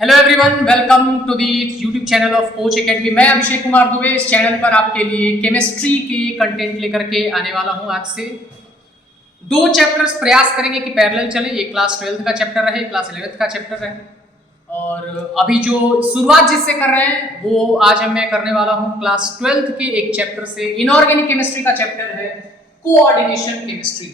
Hello everyone, welcome to the YouTube channel of coach academy. मैं अभिषेक कुमार दुबे इस channel पर आपके लिए केमिस्ट्री के कंटेंट लेकर के आने वाला हूं। आज से दो चैप्टर्स प्रयास करेंगे कि पैरेलल चले। एक क्लास 12th का चैप्टर रहे, क्लास 11th का चैप्टर रहे। और अभी जो शुरुआत जिससे कर रहे हैं वो आज मैं करने वाला हूं क्लास 12th के एक चैप्टर से। इनऑर्गेनिक केमिस्ट्री का चैप्टर है कोऑर्डिनेशन केमिस्ट्री।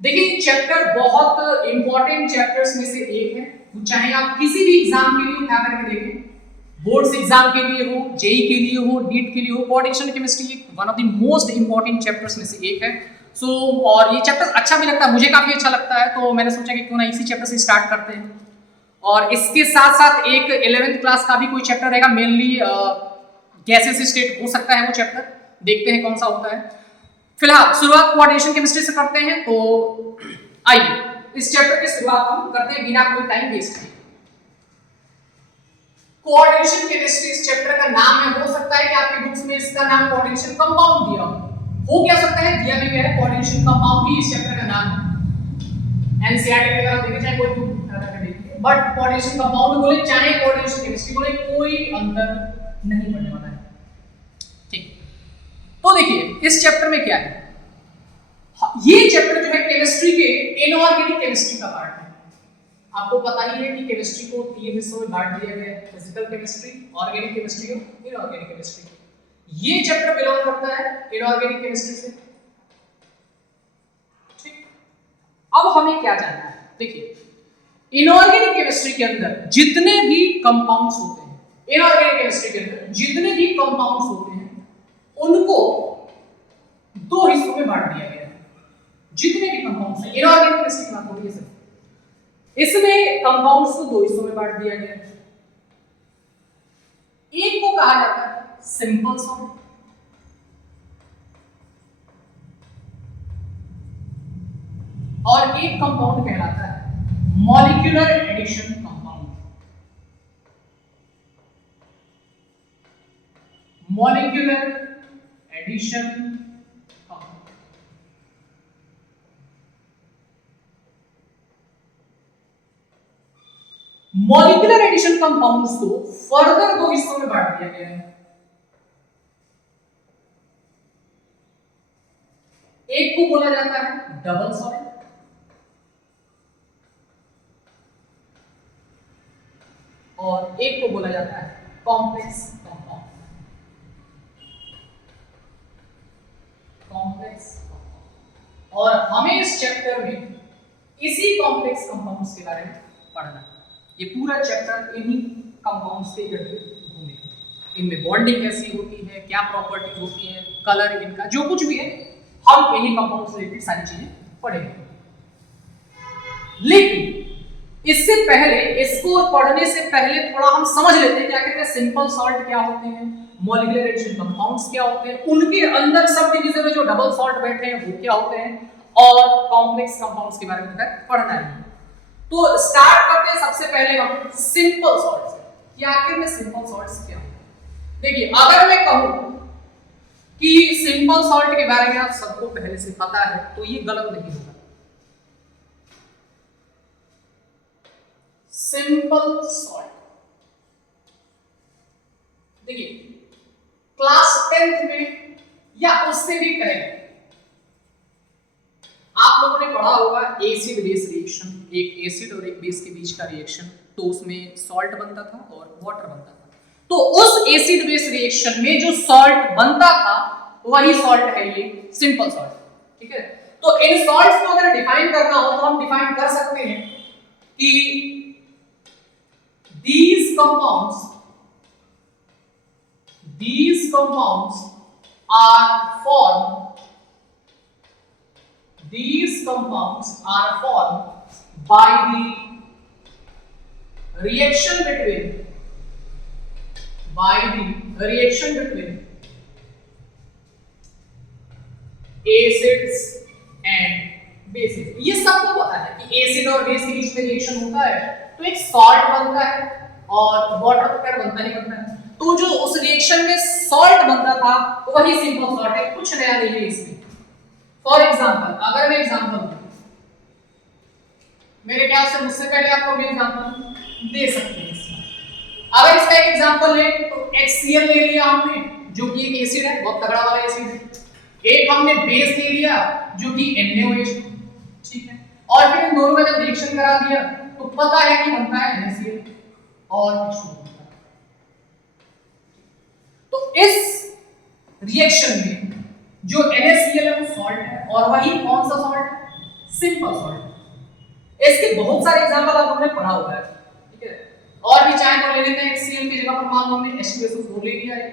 देखिए, चैप्टर बहुत इंपॉर्टेंट चैप्टर्स में से एक है। चाहे आप किसी भी एग्जाम के लिए उठा करके देखें, बोर्ड्स एग्जाम के लिए हो, जेई के लिए हो, नीट के लिए हो, coordination chemistry one of the most important chapters में से एक है। और ये चैप्टर अच्छा भी लगता है, मुझे काफी अच्छा लगता है, तो मैंने सोचा कि क्यों ना इसी चैप्टर से स्टार्ट करते हैं। और इसके साथ साथ एक 11th क्लास का भी कोई चैप्टर रहेगा, मेनली गैसेस स्टेट हो सकता है वो चैप्टर, देखते हैं कौन सा होता है। फिलहाल शुरुआत कोऑर्डिनेशन केमिस्ट्री से करते हैं। तो आइए इस चैप्टर की शुरुआत हम करते हैं बिना कोई टाइम वेस्ट किए। कोऑर्डिनेशन केमिस्ट्री इस चैप्टर का नाम है। हो सकता है कि आपकी बुक्स में इसका नाम कोऑर्डिनेशन कंपाउंड दिया हो क्या सकता है, दिया भी गया है। कोऑर्डिनेशन कंपाउंड ही इस चैप्टर का नाम है। एनसीईआरटी वगैरह देखे चाहे कोई बुक देखिए, बट कोऑर्डिनेशन कंपाउंड बोले चाहे कोऑर्डिनेशन केमिस्ट्री बोले, कोई अंतर नहीं पड़ने वाला है। ठीक, तो देखिए इस चैप्टर में क्या है। ये चैप्टर जो है केमिस्ट्री के इनऑर्गेनिक केमिस्ट्री का पार्ट है। आपको पता ही है कि केमिस्ट्री को 3 हिस्सों में बांट दिया गया है, फिजिकल केमिस्ट्री, ऑर्गेनिक केमिस्ट्री और इनऑर्गेनिक केमिस्ट्री। ये चैप्टर बिलोंग करता है इनऑर्गेनिक केमिस्ट्री से। ठीक, अब हमें क्या जानना है। देखिए, इनऑर्गेनिक केमिस्ट्री के अंदर जितने भी कंपाउंड्स होते हैं, इनऑर्गेनिक केमिस्ट्री के अंदर जितने भी कंपाउंड्स होते हैं उनको 2 हिस्सों में बांट दिया गया है। जितने भी कंपाउंड्स हैं, इनऑर्गेनिक केमिस्ट्री की बात हो रही है सर, इसमें कंपाउंड्स को 2 हिस्सों में बांट दिया गया है। एक को कहा जाता है सिंपल सॉल्ट और एक कंपाउंड कहलाता है molecular addition compound. Molecular addition molecular addition compounds को फर्दर 2 हिस्सों में बांट दिया गया है। एक को बोला जाता है डबल सॉल्ट और एक को बोला जाता है कॉम्प्लेक्स कंपाउंड। कॉम्प्लेक्स कंपाउंड, और हमें इस चैप्टर में इसी कॉम्प्लेक्स कंपाउंड्स के बारे में पढ़ना है। ये पूरा चैप्टर इन्हीं कंपाउंड्स के इर्द घूमेगा। इनमें बॉन्डिंग कैसी होती है, क्या प्रॉपर्टीज होती है, कलर इनका जो कुछ भी है, हम इन्हीं कंपाउंड्स से रिलेटेड सारी चीजें पढ़ेंगे। लेकिन इससे पहले, इसको पढ़ने से पहले थोड़ा हम समझ लेते हैं क्या कहते हैं सिंपल सॉल्ट क्या होते हैं, मॉलिक्यूलर एडिशन कंपाउंड्स क्या होते हैं, उनके अंदर सब डिवीजन में जो डबल सॉल्ट बैठे हैं वो क्या होते हैं, और कॉम्प्लेक्स कंपाउंड्स के बारे में पढ़ना है। तो स्टार्ट करते हैं सबसे पहले हम सिंपल सॉल्ट से कि आखिर में सिंपल सॉल्ट्स क्या होते हैं। देखिए, अगर मैं कहूं कि सिंपल सॉल्ट के बारे में आप सबको पहले से पता है तो ये गलत नहीं होगा। सिंपल सॉल्ट, देखिए क्लास 10th में या उससे भी पहले आप लोगों ने पढ़ा होगा एसिड बेस रिएक्शन, एक एसिड और एक बेस के बीच का रिएक्शन। तो उसमें सॉल्ट बनता था और वाटर बनता था। तो उस एसिड बेस रिएक्शन में जो सॉल्ट बनता था वही सॉल्ट है ये सिंपल सॉल्ट। ठीक है, तो इन सॉल्ट्स को अगर डिफाइन करना हो तो हम डिफाइन कर सकते हैं कि these compounds are formed by the reaction between acids and bases। ये सबको पता है कि एसिड और बेस के बीच में रिएक्शन होता है तो एक सॉल्ट बनता है और वाटर तो खैर बनता नहीं बनता है। तो जो उस रिएक्शन में सॉल्ट बनता था वही सिंपल सॉल्ट है, कुछ नया नहीं है इसमें। फॉर एग्जांपल, अगर मैं एग्जांपल दूं, मेरे ख्याल से मुझसे पहले आप लोग एग्जांपल दे सकते हैं इसमें। इसका एक एग्जांपल ले तो HCl ले लिया हमने जो कि एक एसिड है, बहुत तगड़ा वाला एसिड है। एक हमने बेस ले लिया जो कि NaOH, ठीक है, और फिर इन दोनों का जब रिएक्शन करा दिया तो पता है कि बनता है NaCl और H2O। तो इस रिएक्शन में जो NaCl है वो सॉल्ट है, और वही कौन सा सॉल्ट है? Simple salt. इसके बहुत सारे एग्जांपल आप लोगों ने पढ़ा हुआ है, ठीक है, और भी चाहे तो ले लेते हैं। HCl की जगह पर मान लो हमने H2SO4 ले लिया है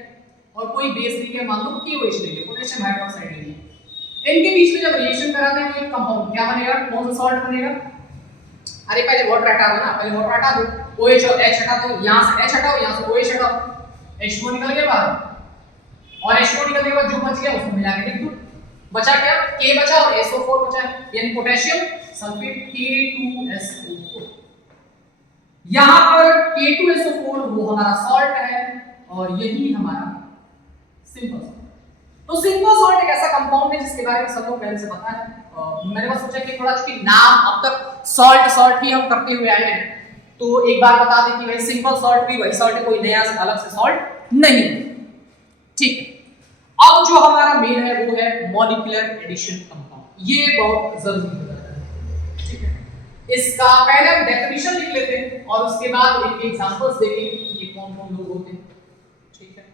और कोई बेस ले लिया, मान लो KOH ले लिया, पोटेशियम हाइड्रोक्साइड ले लिया। इनके बीच में जब रिएक्शन कराते हैं तो एक कंपाउंड क्या बनेगा? कौन सा सॉल्ट बनेगा? अरे पहले वाटर हटा दो ना, पहले वाटर हटा दो, OH और H हटा दो, यहां से H हटाओ, यहां से OH हटाओ, H2O निकल गया बाहर, और H2O निकलने के बाद जो बच गया उसको मिला के लिख दो। बचा क्या? K बचा और SO4 बचा, यानी पोटेशियम सल्फेट K2SO4। यहां पर K2SO4 वो हमारा सॉल्ट है और यही हमारा सिंपल सॉल्ट। तो सिंपल सॉल्ट एक ऐसा कंपाउंड है जिसके बारे में सब लोग पहले से पता है। मैंने बस सोचा कि थोड़ा चूंकि नाम अब तक सॉल्ट ही हम करते हुए आए हैं, तो एक बार बता दें कि भाई सिंपल सॉल्ट भी वही सॉल्ट है, कोई नया अलग से सॉल्ट नहीं, ठीक है। अब जो हमारा मेन है वो है मॉलिक्यूलर एडिशन कंपाउंड। ये बहुत जरूरी है, ठीक है। इसका पहले हम डेफिनेशन लिख लेते हैं और उसके बाद एक एग्जांपल्स देखेंगे कि ये कौन कौन लोग होते हैं, ठीक है।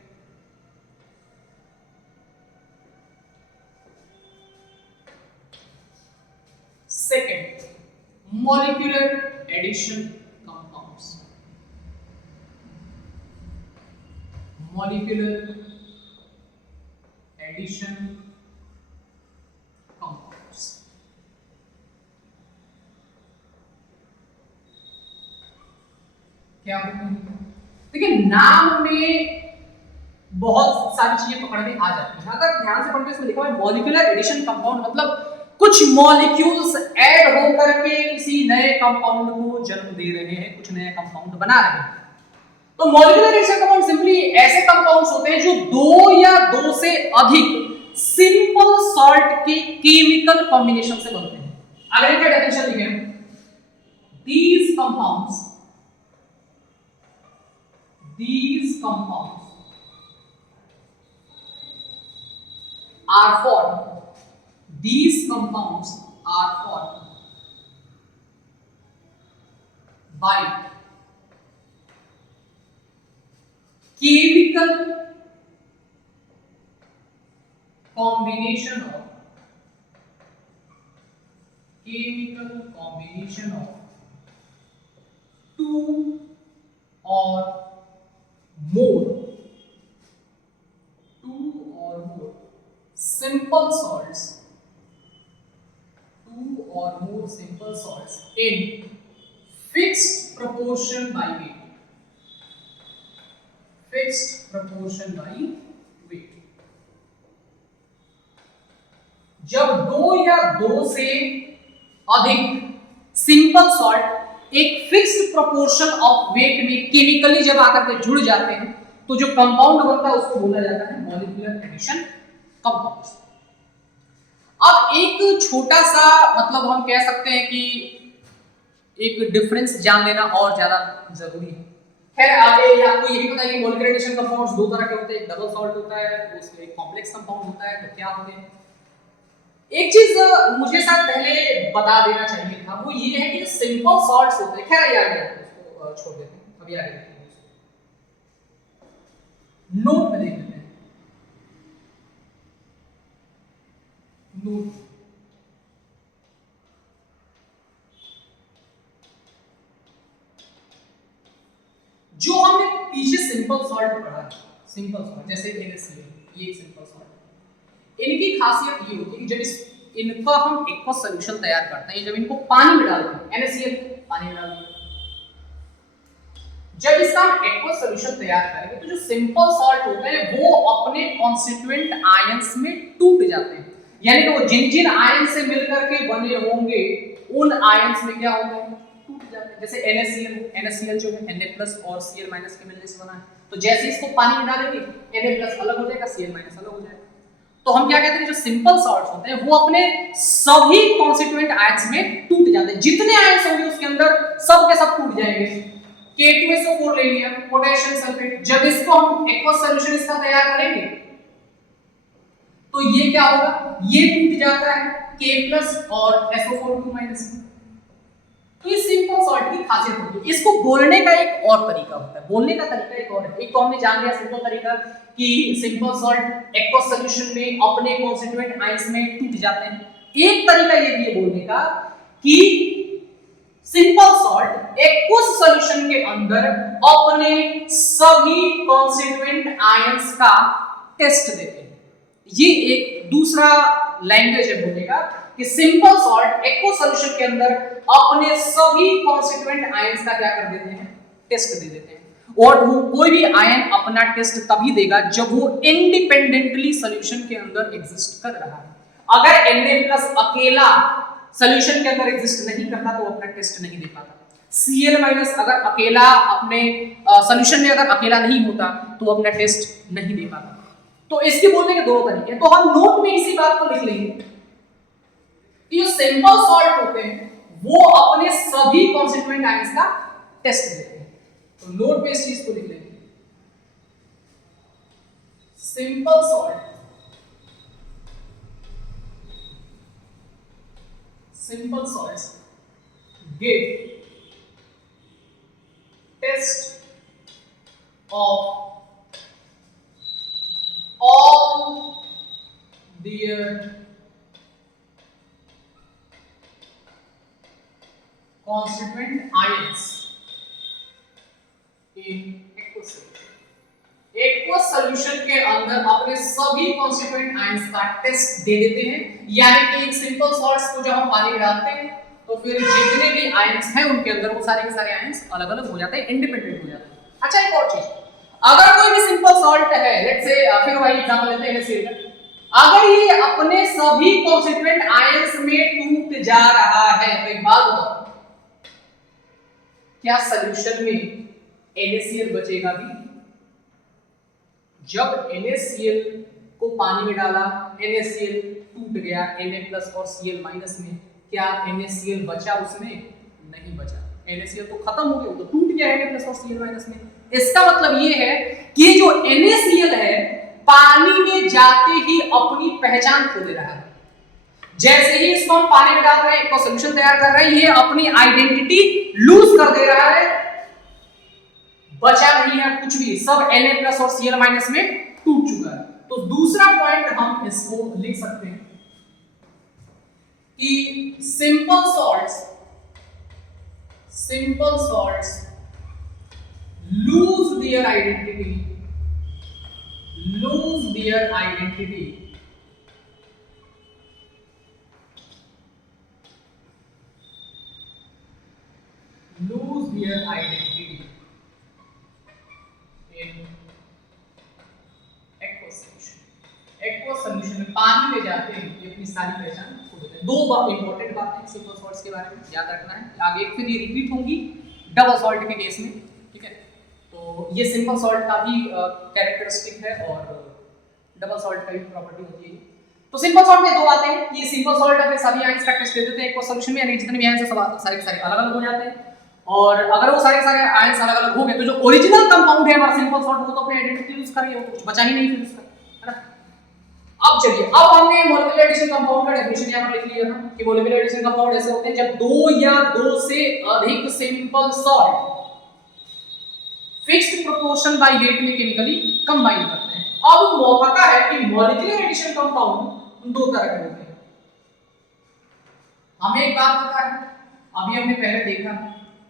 Second, molecular addition compounds. Molecular addition compounds. क्या होते हैं? देखिए नाम में बहुत सारी चीजें पकड़ में आ जाती हैं। अगर ध्यान से पढ़ते इसमें लिखा हुआ है मॉलिक्यूलर एडिशन कंपाउंड, मतलब कुछ मॉलिक्यूल्स ऐड होकर के किसी नए कंपाउंड को जन्म दे रहे हैं, कुछ नया कंपाउंड बना रहे हैं। तो मॉलिक्यूलर एडिशन कंपाउंड सिंपली ऐसे कंपाउंड्स होते हैं जो दो या दो से अधिक सिंपल सॉल्ट के केमिकल कॉम्बिनेशन से बनते हैं। अगर इनका डेफिनेशन लिखें, these compounds are formed by chemical combination of two or more simple salts in fixed proportion by weight. जब दो या दो से अधिक सिंपल सॉल्ट एक फिक्स्ड प्रोपोर्शन ऑफ वेट में केमिकली जब आकर के जुड़ जाते हैं तो जो कंपाउंड बनता है उसको बोला जाता है मॉलिक्यूलर एडिशन कंपाउंड। अब एक छोटा सा मतलब हम कह सकते हैं कि एक डिफरेंस जान लेना और ज्यादा जरूरी है। खैर आगे आपको ये भी पता है कि मॉलिक्यूलर एडिशन कंपाउंड्स दो तरह के होते हैं, एक डबल सॉल्ट होता है, उसमें एक कॉम्प्लेक्स कंपाउंड होता है। तो क्या होते हैं? एक चीज मुझे शायद पहले बता देना चाहिए था, वो ये है कि जो सिंपल सॉल्ट्स होते हैं, खैर ये आगे उसको छोड़ देते हैं, अभी आगे देखते हैं। नोट में देख लेते हैं। नोट जो हमने पीछे सिंपल सॉल्ट पढ़ा है, सिंपल सॉल्ट जैसे NaCl, ये एक सिंपल सॉल्ट है। इनकी खासियत ये होती है कि जब इनका हम एक्वस सॉल्यूशन तैयार करते हैं, जब इनको पानी में डालते हैं, NaCl पानी में डालते हैं, जब इसका हम एक्वस सॉल्यूशन तैयार करेंगे तो जो सिंपल सॉल्ट होते हैं वो अपने कॉन्स्टिट्यूएंट आयंस में टूट जाते हैं, यानी कि वो जिन जिन आयन से मिलकर के बने होंगे उन आयंस में क्या होते हैं? टूट जाते हैं। जैसे NaCl जो है Na+ और Cl- के मिलने से बना है, तो जैसे इसको पानी में डालेंगे Na+ अलग हो जाएगा, Cl- अलग हो जाएगा। तो हम क्या कहते हैं, जो सिंपल सॉल्ट्स होते हैं वो अपने सभी कॉन्स्टिट्यूएंट आयंस में टूट जाते हैं, जितने आयंस होंगे उसके अंदर सब के सब टूट जाएंगे। K2SO4 ले लिया, पोटेशियम सल्फेट। जब इसको हम एक्वस सॉल्यूशन इसका तैयार करेंगे तो ये क्या होगा, ये टूट जाता है K+ और SO4 2-। तो ये सिंपल सॉल्ट की खासियत होती है। इसको बोलने का एक और तरीका होता है, बोलने का तरीका एक और है। एक तो हमने जान लिया सिंपल तरीका कि सिंपल सॉल्ट एक्वस सॉल्यूशन में अपने कॉन्स्टिट्यूएंट आयंस में टूट जाते हैं। एक तरीका ये भी है बोलने का कि सिंपल सॉल्ट एक्वस सॉल्यूशन के अंदर अपने सभी कॉन्स्टिट्यूएंट आयंस का टेस्ट देते हैं। ये एक दूसरा लैंग्वेज है बोलने का कि सिंपल सॉल्ट एक्वस सॉल्यूशन के अंदर अपने सभी कॉन्स्टिट्यूएंट आयंस का क्या कर देते हैं, टेस्ट दे देते हैं। और वो कोई भी आयन अपना टेस्ट तभी देगा जब वो इंडिपेंडेंटली सॉल्यूशन के अंदर एग्जिस्ट कर रहा है। अगर Na+ अकेला सॉल्यूशन के अंदर एग्जिस्ट नहीं करता तो अपना टेस्ट नहीं दे पाता। Cl- अगर अकेला अपने सॉल्यूशन में अगर अकेला नहीं होता तो अपना टेस्ट नहीं दे पाता। तो इसके बोलने के दो तरीके हैं। तो हम नोट में इसी बात को लिख लेंगे कि जो सिंपल सॉल्ट होते हैं वो अपने सभी कॉन्स्टिट्यूएंट आयंस का टेस्ट देते हैं। तो नोट में इस चीज को लिख लेंगे, simple salt simple salts give test of all their constituent ions in aqueous solution। Aqueous solution के अंदर अपने सभी कॉन्स्टिट्यूएंट आयंस का टेस्ट दे देते हैं। यानी कि एक सिंपल सॉल्ट्स को जब हम पानी में डालते हैं तो फिर जितने भी आयंस हैं उनके अंदर वो सारे के सारे आयंस अलग-अलग हो जाते हैं, इंडिपेंडेंट हो जाते हैं। अच्छा एक और चीज, अगर कोई भी सिंपल सॉल्ट है, लेट्स से फिर वही एग्जांपल लेते हैं NaCl का, अगर ये अपने सभी कॉन्स्टिट्यूएंट आयंस में टूट जा रहा है तो एक बात बताओ, क्या सॉल्यूशन में NaCl बचेगा भी? जब NaCl को पानी में डाला, NaCl टूट गया Na+ और Cl- में, क्या NaCl बचा उसमें? नहीं बचा। NaCl तो खत्म हो गया, वो तो टूट गया Na+ और Cl- में। इसका मतलब ये है कि जो NaCl है पानी में जाते ही अपनी पहचान खो दे रहा है। जैसे ही इसको हम पानी में डाल रहे हैं, एक सॉल्यूशन तैयार कर रहे हैं, ये अपनी आइडेंटिटी लूज कर दे रहा है, बचा नहीं है कुछ भी, सब Na+ और Cl- में टूट चुका है। तो दूसरा पॉइंट हम इसको लिख सकते हैं कि simple salts lose their identity in aqueous solution में पानी में जाते हैं, ये अपनी सारी पहचान खो देते हैं। दो इंपॉर्टेंट बातें सिंपल सॉल्ट्स के बारे में याद रखना है, आगे फिर ये रिपीट होंगी डबल सॉल्ट के केस में, ठीक है। तो ये सिंपल सॉल्ट का भी कैरेक्टरिस्टिक है और डबल सॉल्ट का भी प्रॉपर्टी होती है। तो सिंपल सॉल्ट में दो बातें हैं, ये सिंपल सॉल्ट अपने सभी आयंस का टेस्ट दे देते हैं एक्वस सॉल्यूशन में, यानी जितने भी आयंस हैं सारे के सारे अलग-अलग हो जाते हैं। और अगर वो सारे आयंस अलग-अलग हो गए तो जो ओरिजिनल कंपाउंड है हमारा सिंपल सॉल्ट वो तो अपनी आइडेंटिटी यूज कर गया, वो कुछ बचा ही नहीं फिर उसका, है ना। अब चलिए, अब हमने मॉलिक्यूलर एडिशन कंपाउंड का डेफिनेशन यहां पर लिख लिया ना कि मॉलिक्यूलर एडिशन कंपाउंड ऐसे होते हैं जब दो या दो से अधिक simple salt fixed proportion by wait में केमिकली कंबाइन करते हैं। अब पता है कि मॉलिक्यूलर एडिशन कंपाउंड दो तरह के होते हैं। हमें एक बात पता है, अभी हमने पहले देखा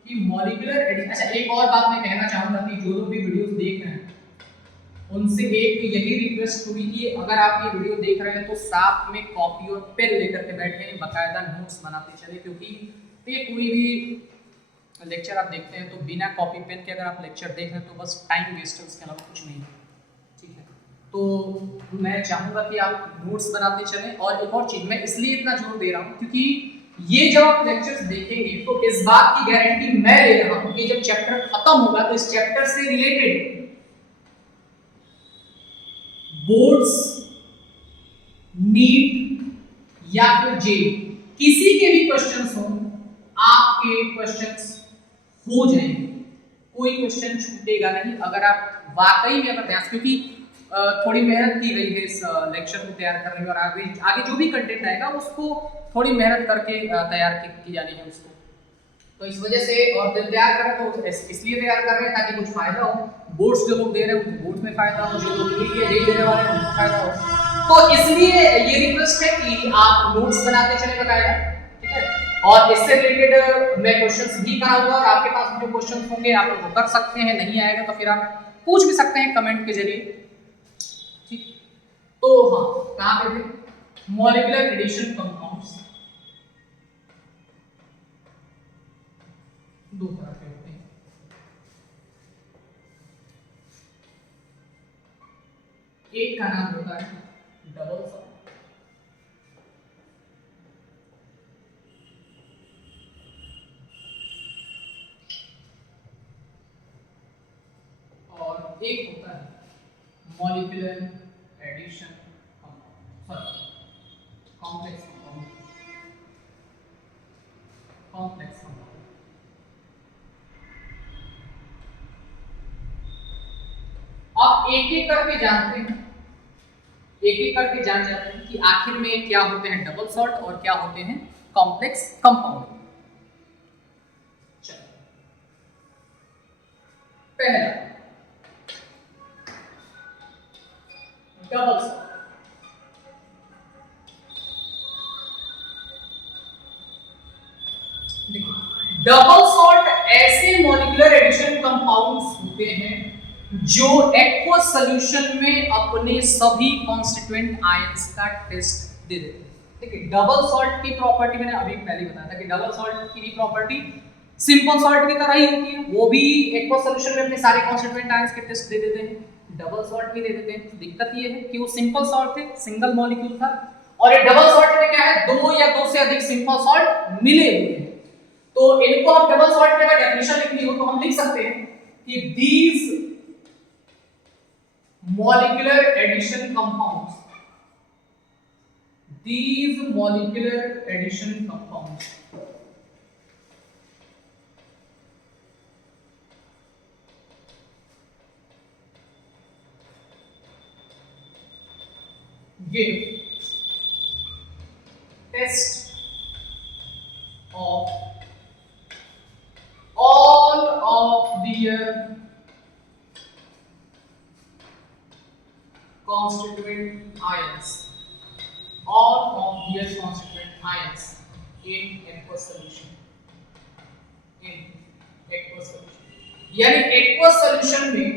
कि मॉलिक्यूलर एडिशन, अच्छा एक और बात मैं कहना चाहूंगा कि जो लोग भी वीडियोस देख रहे हैं उनसे एक यही रिक्वेस्ट हुई कि अगर आप ये वीडियो देख रहे हैं तो साथ में कॉपी और पेन लेकर के बैठे, बाकायदा नोट्स बनाते चले, क्योंकि ये कोई भी लेक्चर आप देखते हैं तो बिना कॉपी पेन के अगर आप लेक्चर देख रहे हैं तो बस टाइम वेस्ट है, उसके अलावा कुछ नहीं, ठीक है। तो मैं चाहूँगा कि आप नोट्स बनाते चलें। और एक और चीज़ मैं इसलिए इतना जोर दे रहा हूँ क्योंकि ये जब आप लेक्चर्स देखेंगे तो इस बात की गारंटी मैं ले रहा हूँ कि जब चैप्टर खत्म होगा तो इस चैप्टर से रिलेटेड बोर्ड्स, नीट या फिर जे किसी के भी क्वेश्चंस हो, आपके क्वेश्चंस हो जाएंगे। कोई क्वेश्चन छूटेगा नहीं अगर आप वाकई में अगर ध्यान, क्योंकि थोड़ी मेहनत की गई है इस लेक्चर को तैयार करने में, और आगे आगे जो भी कंटेंट आएगा उसको थोड़ी मेहनत करके तैयार की जानी है उसको। तो इस वजह से, और जब तैयार कर रहे तो इसलिए तैयार कर रहे हैं ताकि कुछ फायदा हो, बोर्ड्स जो लोग दे रहे हैं उनको बोर्ड्स में फायदा हो, जो लोग नहीं देने वाले हैं उनको फायदा हो। तो इसलिए ये रिक्वेस्ट है कि आप नोट्स बनाते चले बकायदा, ठीक है। और इससे रिलेटेड मैं क्वेश्चंस भी कराऊंगा, और आपके पास जो क्वेश्चंस होंगे आप लोग कर सकते हैं, नहीं आएगा तो फिर आप पूछ भी सकते हैं कमेंट के जरिए, ठीक। तो हाँ, कहां पे थे? मॉलिक्यूलर एडिशन कंपाउंड्स दो तरह के होते हैं। एक का नाम होता है डबल सॉल्ट, और एक होता है molecular addition compound, sorry complex compound, complex compound. आप एक एक करके जानते हैं, एक एक करके जान जाते हैं कि आखिर में क्या होते हैं डबल सॉल्ट और क्या होते हैं कॉम्प्लेक्स कंपाउंड। चलो, पहला डबल सॉल्ट। डबल सॉल्ट ऐसे मॉलिक्यूलर एडिशन कंपाउंड्स होते हैं जो एक्वस सॉल्यूशन में अपने सभी कॉन्स्टिट्यूएंट आयंस का टेस्ट दे देते हैं, ठीक है। डबल सॉल्ट की प्रॉपर्टी मैंने अभी पहले बताया था कि डबल सॉल्ट की प्रॉपर्टी सिंपल सॉल्ट की तरह ही होती है, वो भी एक्वस सॉल्यूशन में अपने सारे कॉन्स्टिट्यूएंट आयंस के टेस्ट दे देते हैं, डबल सॉल्ट भी दे देते हैं। दिक्कत ये है कि वो सिंपल सॉल्ट थे, सिंगल मॉलिक्यूल था, और ये डबल सॉल्ट में क्या है, दो या दो से अधिक सिंपल सॉल्ट मिले हुए हैं। तो इनको हम डबल सॉल्ट की अगर डेफिनेशन लिखनी हो तो हम लिख सकते हैं कि these molecular addition compounds, these molecular addition compounds give test of all of their constituent ions, all of their constituent ions in aqueous solution, in aqueous solution, यानी aqueous solution में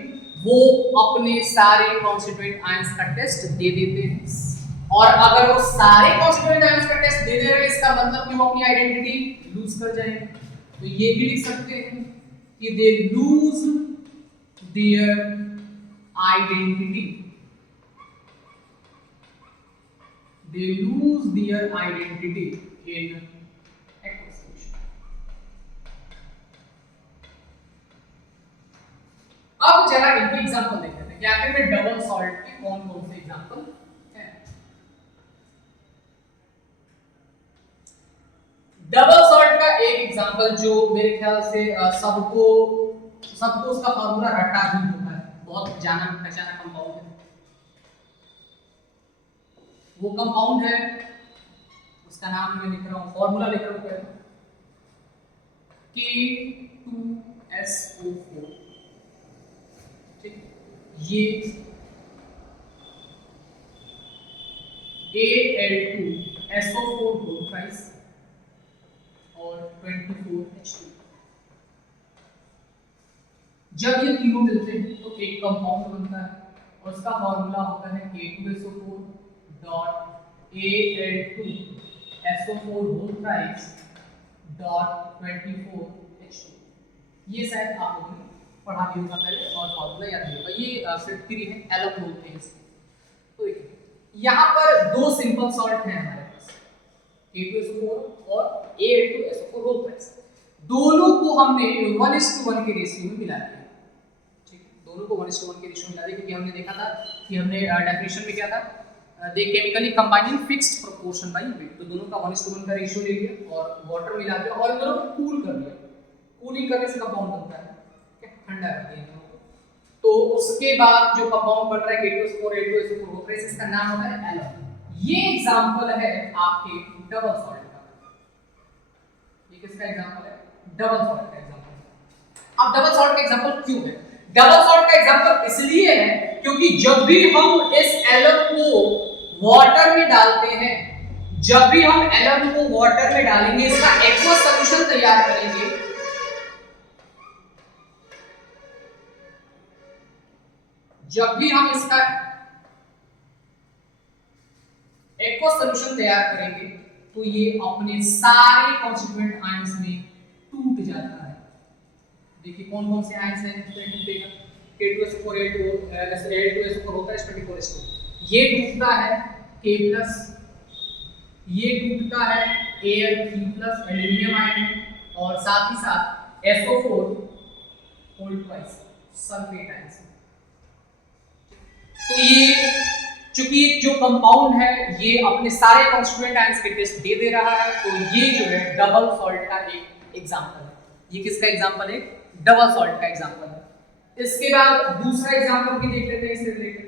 वो अपने सारे constituent ions का test दे देते हैं, और अगर वो सारे constituent ions का टेस्ट दे दे रहे हैं इसका मतलब कि वो अपनी आइडेंटिटी लूज कर जाएंगे। तो ये भी लिख सकते हैं कि they lose their identity, they lose their identity in aqueous solution। अब जरा इनके एग्जांपल देख लेते हैं कि आखिर में डबल सॉल्ट के कौन कौन से एग्जांपल हैं। डबल सॉल्ट का एक एग्जांपल जो मेरे ख्याल से सबको उसका फार्मूला रटा ही होता है, बहुत जाना पहचाना कंपाउंड है। वो कंपाउंड है, उसका नाम मैं लिख रहा हूं, फॉर्मूला लिख रहा हूं पहले, K2SO4, ठीक। ये Al2SO4 होल प्राइस और 24H2। जब ये तीनों मिलते हैं तो एक कंपाउंड बनता है, और उसका फॉर्मूला होता है K2SO4 dot Al2SO4 whole price dot 24H2। ये शायद आप लोगों ने पढ़ा भी होगा पहले और फॉर्मूला याद नहीं होगा। ये फिर है, एलम बोलते हैं इसको। तो यहाँ पर दो सिंपल सॉल्ट हैं हमारे पास, K2SO4 और Al2SO4 होल प्राइस। दोनों को हमने 1:1 के रेशियो में मिला दिया, ठीक है। दोनों को 1:1 के रेशियो में मिला दिया क्योंकि हमने देखा था कि हमने डेफिनेशन में क्या था, they chemically combining fixed proportion by weight. तो दोनों का 1:1 का रेशियो ले लिया और वाटर मिला दिया और इन दोनों को कूल कर दिया। कूलिंग करने से कंपाउंड बनता है, ठीक है। ठंडा कर दिया इनको। तो उसके बाद जो कंपाउंड बन रहा है K2SO4 H2SO4 होता है, इसका नाम होता है एलम। ये एग्जांपल है आपके डबल सॉल्ट का। ये किसका एग्जांपल है? डबल सॉल्ट का एग्जांपल। अब डबल सॉल्ट का एग्जांपल क्यों है? डबल सॉल्ट का एग्जांपल इसलिए है क्योंकि जब भी हम इस एलम को वाटर में डालते हैं, जब भी हम एलम को वाटर में डालेंगे, इसका एक्वस सॉल्यूशन तैयार करेंगे, जब भी हम इसका एक्वस सॉल्यूशन तैयार करेंगे तो ये अपने सारे कॉन्स्टिट्यूएंट आयंस में टूट जाता है। देखिए कौन कौन से आयंस हैं जिसमें टूटेगा? K2SO4 H2SO4 होता है, H24SO4 ये टूटता है K+, ये टूटता है Al3+ एल्यूमिनियम आयन, और साथ ही साथ SO4 whole twice sulphate ion. तो ये चूंकि जो कंपाउंड है ये अपने सारे कॉन्स्टिट्यूएंट आयंस के टेस्ट दे रहा है, तो ये जो है डबल सॉल्ट का एक एग्जांपल है। ये किसका एग्जांपल है? डबल सॉल्ट का एग्जांपल है। इसके बाद दूसरा एग्जांपल भी देख लेते हैं इससे रिलेटेड।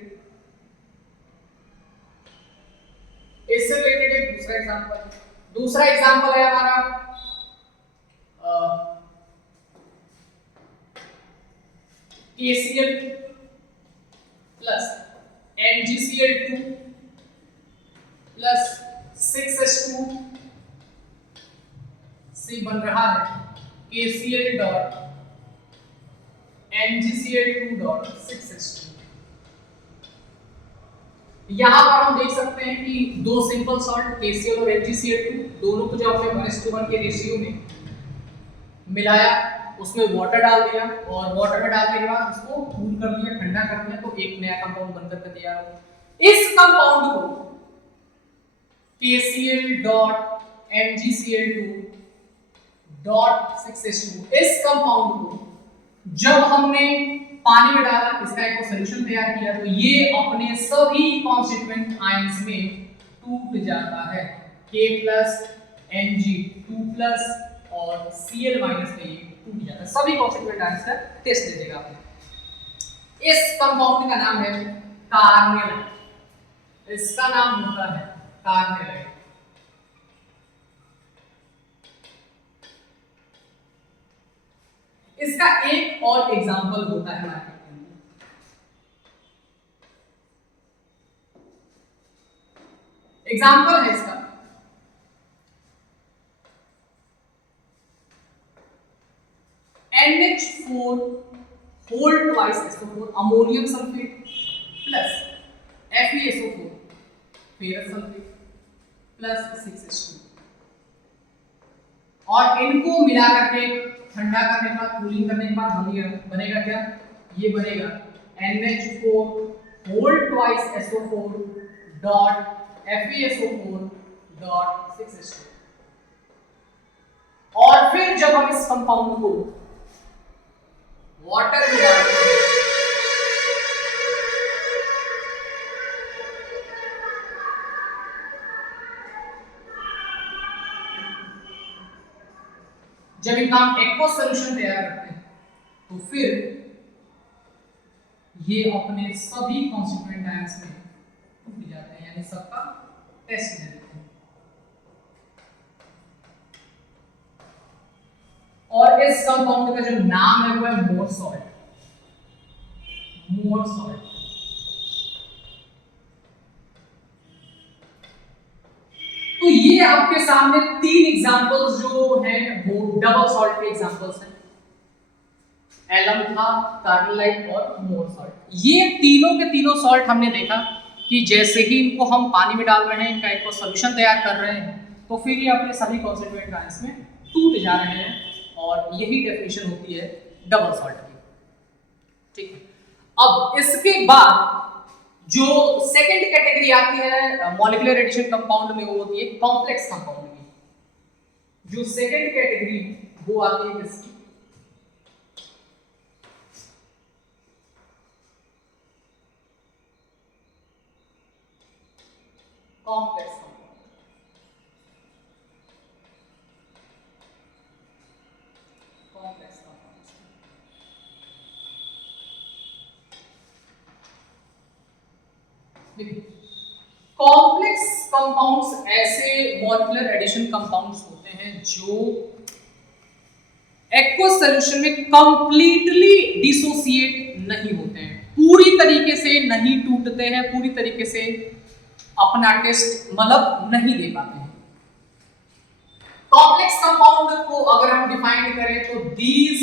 इससे रिलेटेड एक दूसरा एग्जांपल है हमारा KCl plus MgCl2 plus 6H2 से बन रहा है KCl dot MgCl2 dot 6H2। यहां पर हम देख सकते हैं कि दो सिंपल सॉल्ट KCl और MgCl2 दोनों को जब हमने 1:1 के रेशियो में मिलाया, उसमें वाटर डाल दिया और वाटर में डालने के बाद उसको कूल कर दिया, ठंडा कर दिया, तो एक नया कंपाउंड बनकर के तैयार हो। इस कंपाउंड को KCl dot MgCl2 dot 6H2, इस कंपाउंड को जब हमने पानी में डाला, इसका एक सॉल्यूशन तैयार किया, तो ये अपने सभी कॉन्स्टिट्यूएंट आयंस में टूट जाता है। K+, Mg2+ और Cl- का ये टूट जाता है, सभी कॉन्स्टिट्यूएंट आयंस का टेस्ट दे देगा आपको। इस कंपाउंड का नाम है कार्नेलाइट। इसका नाम होता है कार्नेलाइट। इसका एक और एग्जांपल होता है मार्केट के अंदर। एग्जांपल है इसका NH4 whole twice SO4 ammonium sulphate plus FeSO4 ferrous sulphate plus 6H2, और इनको मिला करके ठंडा करने के बाद, कूलिंग करने के बाद बनेगा क्या? ये बनेगा NH4 whole twice SO4 dot FeSO4 dot 6H2। और फिर जब हम इस कंपाउंड को वाटर में डालते हैं, जब इनका हम एक्वस सॉल्यूशन तैयार करते हैं, तो फिर ये अपने सभी कॉन्स्टिट्यूएंट आयंस में टूट जाते हैं, यानी सबका टेस्ट दे देते हैं। और इस कंपाउंड का जो नाम है वो है मोर सॉल्ट। मोर सॉल्ट। तो ये आपके सामने तीन एग्जांपल्स जो हैं वो डबल सॉल्ट के एग्जांपल्स हैं। एलम था, कार्नेलाइट और मोर सॉल्ट। ये तीनों के तीनों सॉल्ट हमने देखा कि जैसे ही इनको हम पानी में डाल रहे हैं, इनका एक सॉल्यूशन तैयार कर रहे हैं, तो फिर ये अपने सभी कॉन्स्टिट्यूएंट आयंस में टूट जा रहे हैं, और यही डेफिनेशन होती है डबल सॉल्ट की। ठीक है, अब इसके बाद जो सेकंड कैटेगरी आती है मॉलिक्यूलर एडिशन कंपाउंड में, वो होती है कॉम्प्लेक्स कंपाउंड की। जो सेकंड कैटेगरी वो आती है किसकी? Complex compound. Complex compound complex compounds ऐसे मॉलिक्यूलर एडिशन कंपाउंड्स होते हैं जो एक्वस सॉल्यूशन में कंप्लीटली डिसोसिएट नहीं होते हैं, पूरी तरीके से नहीं टूटते हैं, पूरी तरीके से अपना टेस्ट मतलब नहीं दे पाते हैं। कॉम्प्लेक्स कंपाउंड को अगर हम डिफाइन करें तो these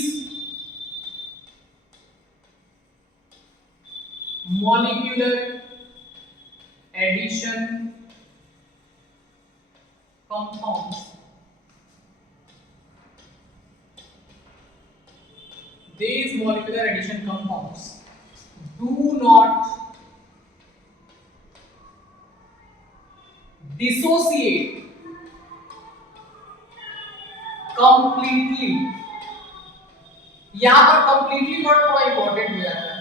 molecular addition compounds these molecular addition compounds do not dissociate completely। यहां पर completely वर्ड थोड़ा इंपॉर्टेंट हो जाता है।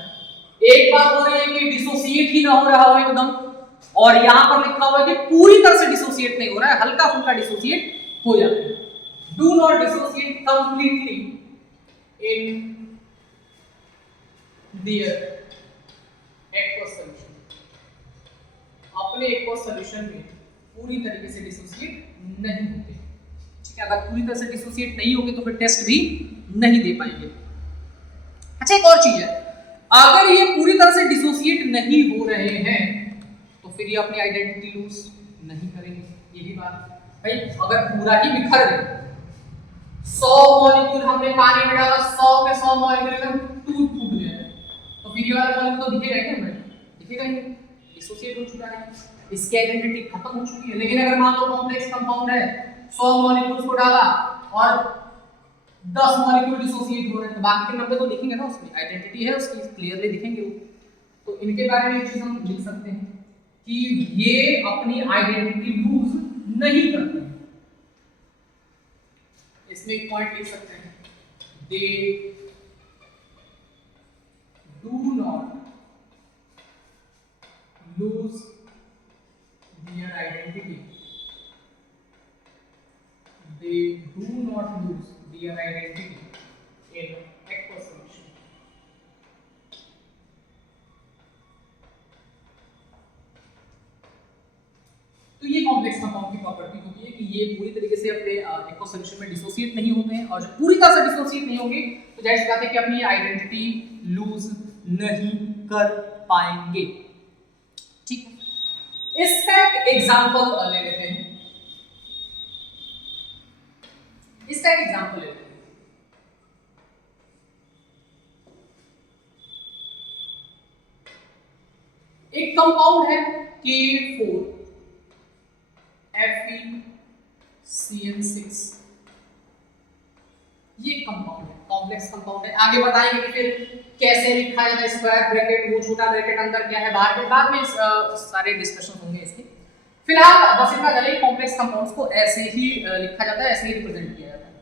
एक बात हो रही है कि डिसोसिएट ही ना हो रहा हो एकदम, और यहां पर लिखा हुआ है कि पूरी तरह से डिसोसिएट नहीं हो रहा है, हल्का फुल्का डिसोसिएट हो जाता है। Do not dissociate completely in their aqueous solution। अपने aqueous solution में पूरी तरीके से डिसोसिएट नहीं होते। ठीक है, अगर पूरी तरह से डिसोसिएट नहीं होंगे तो फिर टेस्ट भी नहीं दे पाएंगे। अच्छा, एक और चीज है, अगर ये पूरी तरह से डिसोसिएट नहीं हो रहे हैं तो फिर ये अपनी आइडेंटिटी लूज नहीं करेंगे। यही बात भाई, अगर पूरा ही बिखर गए, 100 मॉलिक्यूल हमने पानी में डाला, 100 के 100 मॉलिक्यूल एकदम टूट फूट गए, तो फिर ये वाला मॉलिक्यूल तो दिखेगा ही नहीं, दिखेगा ही नहीं, डिसोसिएट हो चुका है, इसकी आइडेंटिटी खत्म हो चुकी है। लेकिन अगर मान लो कॉम्प्लेक्स कंपाउंड है, 100 मॉलिक्यूल्स को डाला और 10 मॉलिक्यूल डिसोसिएट हो रहे हैं, तो बाकी के 90 तो दिखेंगे ना, उसकी आइडेंटिटी है, उसकी क्लियरली दिखेंगे वो। तो इनके बारे में एक चीज हम लिख सकते हैं कि ये अपनी आइडेंटिटी लूज नहीं करते हैं। इसमें एक पॉइंट लिख सकते हैं, दे do not lose their identity। They do not lose their identity in aqueous solution। तो ये कॉम्प्लेक्स कंपाउंड की प्रॉपर्टी होती है कि ये पूरी तरीके से अपने एक्वस सॉल्यूशन में डिसोसिएट नहीं होते हैं, और जब पूरी तरह से डिसोसिएट नहीं होंगे तो जाहिर सी बात है कि अपनी आइडेंटिटी लूज नहीं कर पाएंगे। ठीक है, इसका एक एग्जांपल ले लेते हैं। इसका एक एग्जांपल लेते हैं। एक कंपाउंड है K4 FeCN6। ये कंपाउंड है, कॉम्प्लेक्स कंपाउंड है। आगे बताएंगे कि फिर कैसे लिखा जाता है, स्क्वायर ब्रैकेट, वो छोटा ब्रैकेट अंदर क्या है, बाहर में, बाद में सारे डिस्कशन होंगे इसके। फिलहाल बस इतना जानिए, कॉम्प्लेक्स कंपाउंड्स को ऐसे ही लिखा जाता है, ऐसे ही रिप्रेजेंट किया जाता है।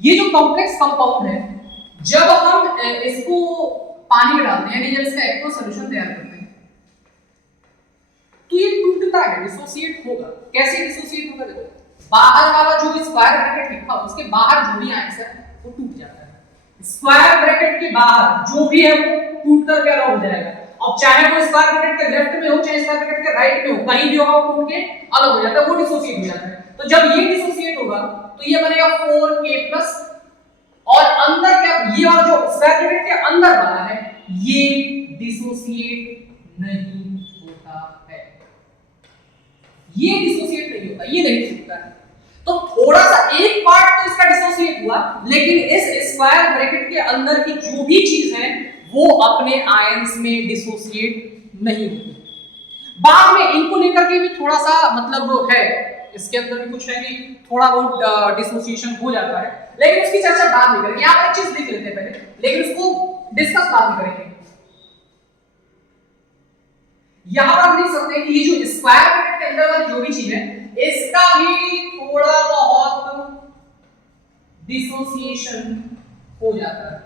ये जो कॉम्प्लेक्स कंपाउंड है, जब हम इसको पानी में डालते हैं, यानी जब इसका एक्वस सॉल्यूशन तैयार करते हैं, तो ये टूटता है, डिसोसिएट होगा। कैसे डिसोसिएट होगा? देखो, बाहर वाला जो भी स्क्वायर ब्रैकेट लिखा हो, उसके बाहर जो भी आयंस है वो टूट जाता है। स्क्वायर ब्रैकेट के बाहर जो भी है वो टूटकर क्या हो जाएगा। अब चाहे वो स्क्वायर ब्रैकेट के लेफ्ट में हो, चाहे स्क्वायर ब्रैकेट के राइट में हो, कहीं भी होगा वो टूट के अलग हो जाता है, वो डिसोसिएट हो जाता है। तो जब ये डिसोसिएट होगा तो ये बनेगा 4K+, और अंदर क्या, ये वाला जो स्क्वायर ब्रैकेट के अंदर वाला है ये डिसोसिएट नहीं होता है, ये डिसोसिएट नहीं होता, ये नहीं टूटता है। तो थोड़ा सा एक पार्ट तो इसका डिसोसिएट हुआ, लेकिन इस स्क्वायर ब्रैकेट के अंदर की जो भी चीज है वो अपने आयंस में डिसोसिएट नहीं होती। बाद में इनको लेकर के भी थोड़ा सा मतलब है, इसके अंदर भी कुछ है कि थोड़ा बहुत डिसोसिएशन हो जाता है, लेकिन उसकी चर्चा बाद में करेंगे। यहां पर एक चीज देख लेते हैं पहले, लेकिन उसको डिस्कस बाद में करेंगे। यहां पर हम देख सकते हैं कि ये जो स्क्वायर ब्रैकेट के अंदर वाली जो भी चीज है, इसका भी थोड़ा बहुत डिसोसिएशन हो जाता है।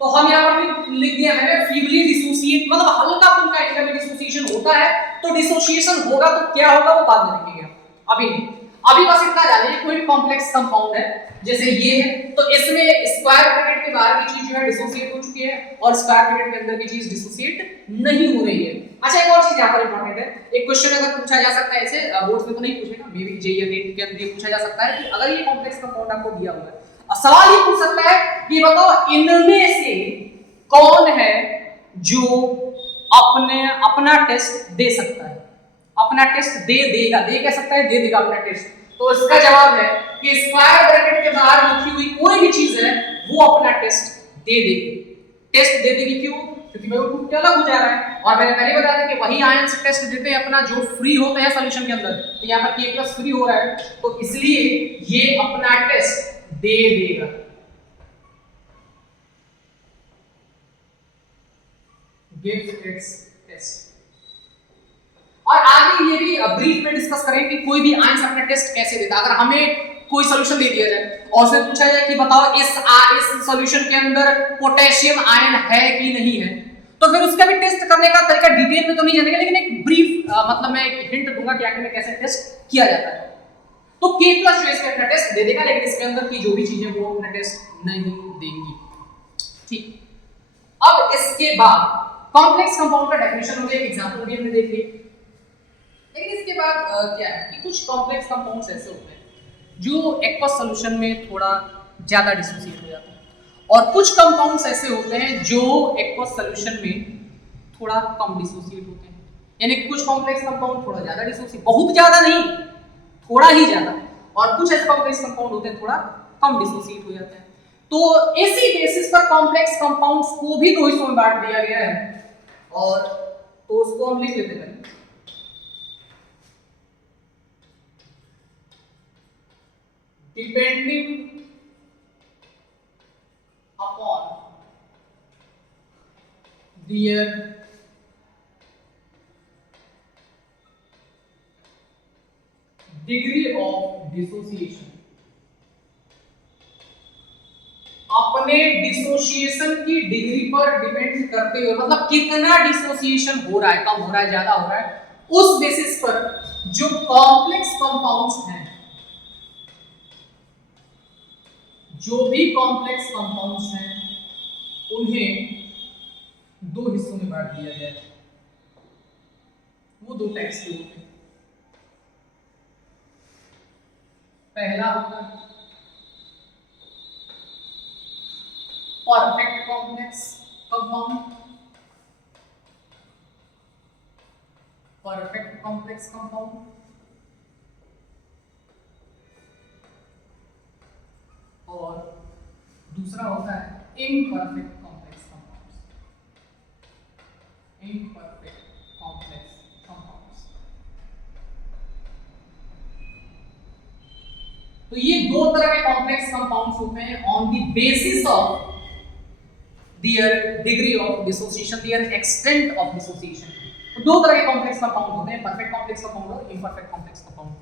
तो हम यहां पर भी लिख दिया मैंने, फीबली डिसोसिएट, मतलब हल्का फुल्का इनका भी डिसोसिएशन होता है। तो डिसोसिएशन होगा तो क्या होगा वो बाद में देखेंगे, अभी नहीं। अभी बस इतना जानिए, कोई कॉम्प्लेक्स कंपाउंड है जैसे ये है, तो इसमें स्क्वायर ब्रैकेट के बाहर की चीज जो है डिसोसिएट हो चुकी है और स्क्वायर ब्रैकेट के अंदर की चीज डिसोसिएट नहीं हो रही है। अच्छा, एक और चीज यहाँ पर इंपॉर्टेंट है, एक क्वेश्चन अगर पूछा जा सकता है ऐसे, बोर्ड्स में तो नहीं पूछेगा, मे बी जेईई या नीट के अंदर ये पूछा जा सकता है कि अगर ये कॉम्प्लेक्स कंपाउंड आपको दिया हुआ है, सवाल ये पूछ सकता है कि बताओ इनमें से कौन है जो अपना टेस्ट दे सकता है, अपना टेस्ट दे देगा, दे कह सकता है, दे देगा अपना टेस्ट। तो इसका जवाब है कि स्क्वायर ब्रैकेट के बाहर लिखी हुई कोई भी चीज है वो अपना टेस्ट दे देगी। टेस्ट दे देगी क्यों? क्योंकि वो ग्रुप अलग हो जा रहा है, और मैंने पहले बताया कि वही आयन से टेस्ट देते हैं अपना जो फ्री होते हैं सॉल्यूशन के अंदर, तो यहाँ पर K+ फ्री हो रहा है, तो इसलिए ये अपना टेस्ट दे देगा। Give its test. और आगे ये भी ब्रीफ में डिस्कस करेंगे कि कोई भी आयन अपना टेस्ट कैसे देता है। अगर हमें कोई सॉल्यूशन दे दिया जाए और उससे पूछा जाए कि बताओ इस सॉल्यूशन के अंदर पोटेशियम आयन है कि नहीं है, तो फिर उसका भी टेस्ट करने का तरीका डिटेल में तो नहीं जानेंगे, लेकिन एक ब्रीफ मतलब मैं एक हिंट दूंगा कि आखिर में कैसे टेस्ट किया जाता है। तो K+ जो इसका अपना टेस्ट दे देगा, लेकिन इसके अंदर की जो भी चीजें वो अपना टेस्ट नहीं देंगी। ठीक, अब इसके बाद कॉम्प्लेक्स कंपाउंड का डेफिनेशन हो गया, एक एग्जांपल भी हमने देख लिया। लेकिन इसके बाद क्या है कि कुछ कॉम्प्लेक्स कंपाउंड्स ऐसे होते हैं जो एक्वस सॉल्यूशन में थोड़ा ज्यादा डिसोसिएट हो जाते हैं, और कुछ कंपाउंड्स ऐसे होते हैं जो एक्वस सॉल्यूशन में थोड़ा कम डिसोसिएट होते हैं। यानी कुछ कॉम्प्लेक्स कंपाउंड थोड़ा ज्यादा डिसोसिएट, बहुत ज्यादा नहीं, थोड़ा ही ज्यादा, और कुछ ऐसे कॉम्प्लेक्स कंपाउंड होते हैं थोड़ा कम डिसोसिएट हो जाते हैं। तो इसी बेसिस पर कॉम्प्लेक्स कंपाउंड्स को भी दो हिस्सों में बांट दिया गया है, और तो उसको हम लिख लेते हैं depending upon their degree of dissociation। अपने डिसोसिएशन की डिग्री पर डिपेंड करते हुए, मतलब कितना डिसोसिएशन हो रहा है, कम हो रहा है, ज्यादा हो रहा है, उस बेसिस पर जो कॉम्प्लेक्स कंपाउंड्स हैं, जो भी कॉम्प्लेक्स कंपाउंड्स हैं, उन्हें दो हिस्सों में बांट दिया गया है। वो दो टाइप्स के होते हैं। पहला होता है perfect complex compound, perfect complex compound, और दूसरा होता है imperfect complex compounds, imperfect complex compounds. तो ये दो तरह के कॉम्प्लेक्स कंपाउंड्स होते हैं on the basis of their degree of dissociation, their extent of dissociation. तो दो तरह के कॉम्प्लेक्स कंपाउंड होते हैं, परफेक्ट कॉम्प्लेक्स कंपाउंड और इम्परफेक्ट कॉम्प्लेक्स कंपाउंड।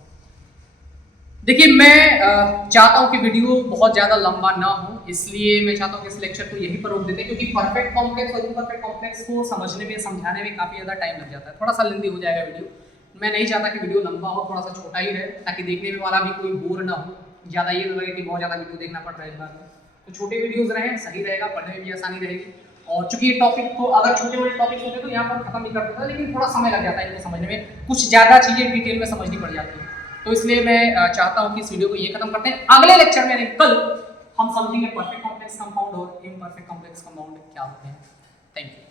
देखिए, मैं चाहता हूं कि वीडियो बहुत ज़्यादा लंबा ना हो, इसलिए मैं चाहता हूं कि इस लेक्चर को यहीं पर रोक देते हैं, क्योंकि परफेक्ट कॉम्प्लेक्स और इम्परफेक्ट कॉम्प्लेक्स को समझने में, समझाने में काफ़ी ज़्यादा टाइम लग जाता है, थोड़ा सा लेंदी हो जाएगा वीडियो। मैं नहीं चाहता कि वीडियो लंबा हो, थोड़ा सा छोटा ही रहे, ताकि देखने में वाला भी कोई बोर ना हो, ज़्यादा ये लगे कि बहुत ज़्यादा वीडियो देखना पड़ रहा है इस बार में। तो छोटे वीडियोज़ रहें, सही रहेगा, पढ़ने में भी आसानी रहेगी। और चूंकि ये टॉपिक को अगर छोटे बड़े टॉपिक होते तो यहाँ पर खत्म नहीं कर देता, लेकिन थोड़ा समय लग जाता है इनको समझने में, कुछ ज़्यादा चीज़ें डिटेल में समझनी पड़ जाती है। तो इसलिए मैं चाहता हूं कि इस वीडियो को ये खत्म करते हैं। अगले लेक्चर में कल हम समझेंगे परफेक्ट कॉम्प्लेक्स कंपाउंड और इम्परफेक्ट कॉम्प्लेक्स कंपाउंड क्या होते हैं। Thank you.